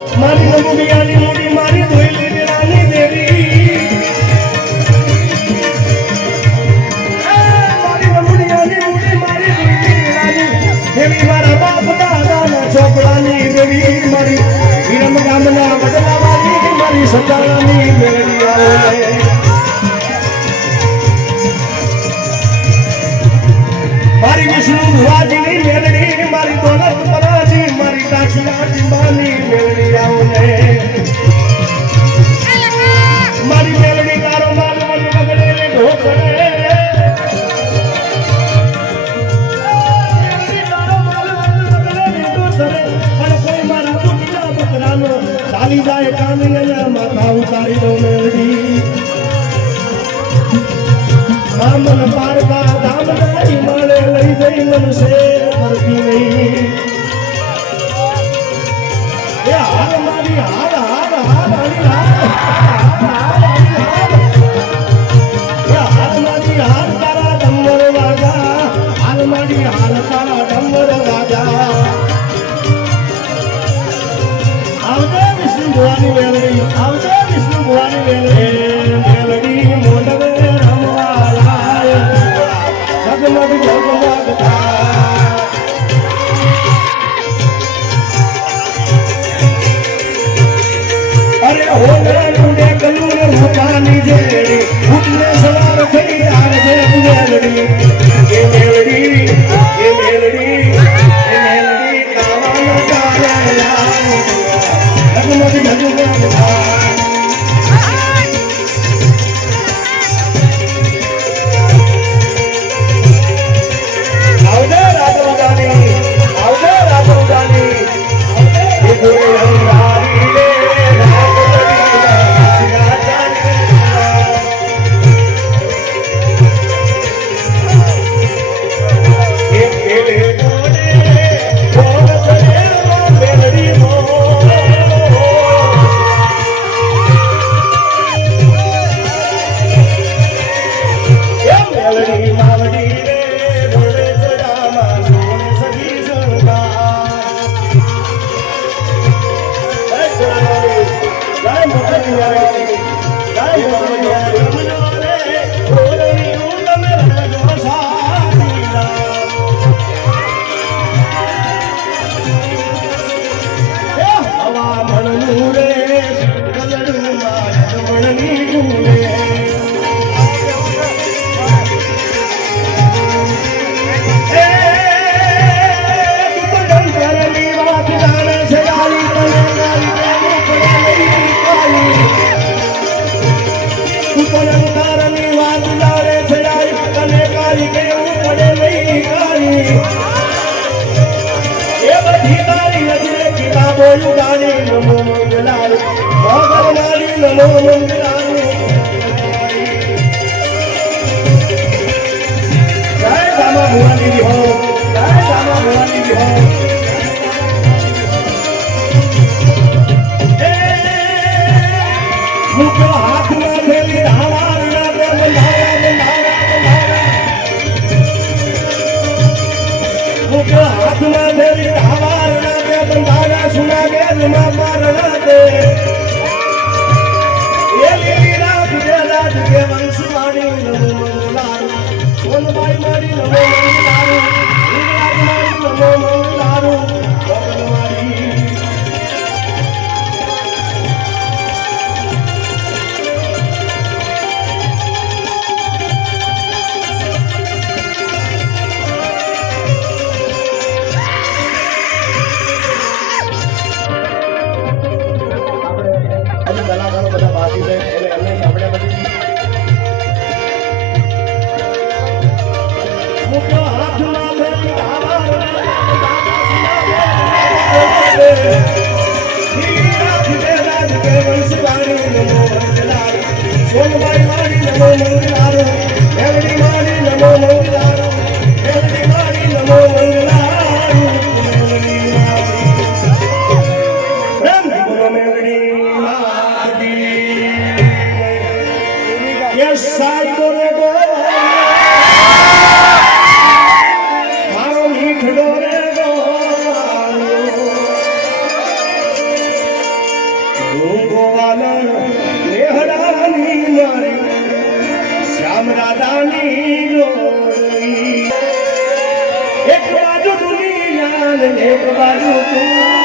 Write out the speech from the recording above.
મારી નમુડિયાની મૂડી મારી ધોઈલી રાની દેવી મારી નમુડિયાની મૂડી મારી ધોઈલી રાની દેવી મારા બાપ દાદાના ચોપડાની દેવી મારી વિરમ ગામના બદલાવાની મારી સતારાની મેળવી આવે મારી વિષ્ણુ ભુવાજીની મેળવી મારી દોલત પરાજી મારી કાચના ટીંબાની મેળવી આવો ને મારી મેળવી તારો માલ મન બગડે ને ઢોકળે મેળવી તારો માલ મન બગડે ને ઢોકળે અને કોઈ મારા દુખના બકરાનો ચાલી જાય કામિયા માથા ઉતારી દો મેળવી મામન પારકા ધામ નહીં મળે લઈ જઈ મનસે કરતી નહીં એ હાલ મારી હાલ હાલ હાલ હાલ હાલ મારી હાલ તારા ડમર વાજા હાલ મારી હાલ તારા ડમર વાજા આવજે વિષ્ણુ ભુવાની વેલડી આવજે વિષ્ણુ ભુવાની વેલડી વેલડી મોડવે જગમગ જગમગ અરે હોગરા નુડે કલુર મુકાની જેડી ઉઠને સવાર થઈ આવજે મેલડી એ મેલડી એ મેલડી એ મેલડી કાવાનો કાયા જગમગ જગમગ બોલું ગાડી નમો મંગલાય મગર મારી નમો મંગલાય જય ગામા ભુવાની હો જય ગામા ભુવાની હો મુકો હાથમાં થેલી ધાવાર ના દે બંધારા મુકો હાથમાં થેલી ધાવાર ના દે બંધારા સુના ગેર માં મારણા દે એ લીલી રાત કે વંશવાણી નમો મંગલારું સોનબાઈ મારી નમો મંગલારું ગુજરાત મારી નમો મંગલારું ભગવાની કલાકારો બધા બાકી છે એટલે એમને સાંભળ્યા પછી મુકો હાથમાં ફેરી ધાવાર સોનબાઈ મારી નમો મંગલારું મેલડી મારી નમો મંગલારું મેલડી મારી નમો મંગલારું મેલડી મારી મેલડી હું ગોવાલણ નેહડાની મારી શ્યામ રાધાની જોડી એક બાજુ દુનિયા ને એક બાજુ તું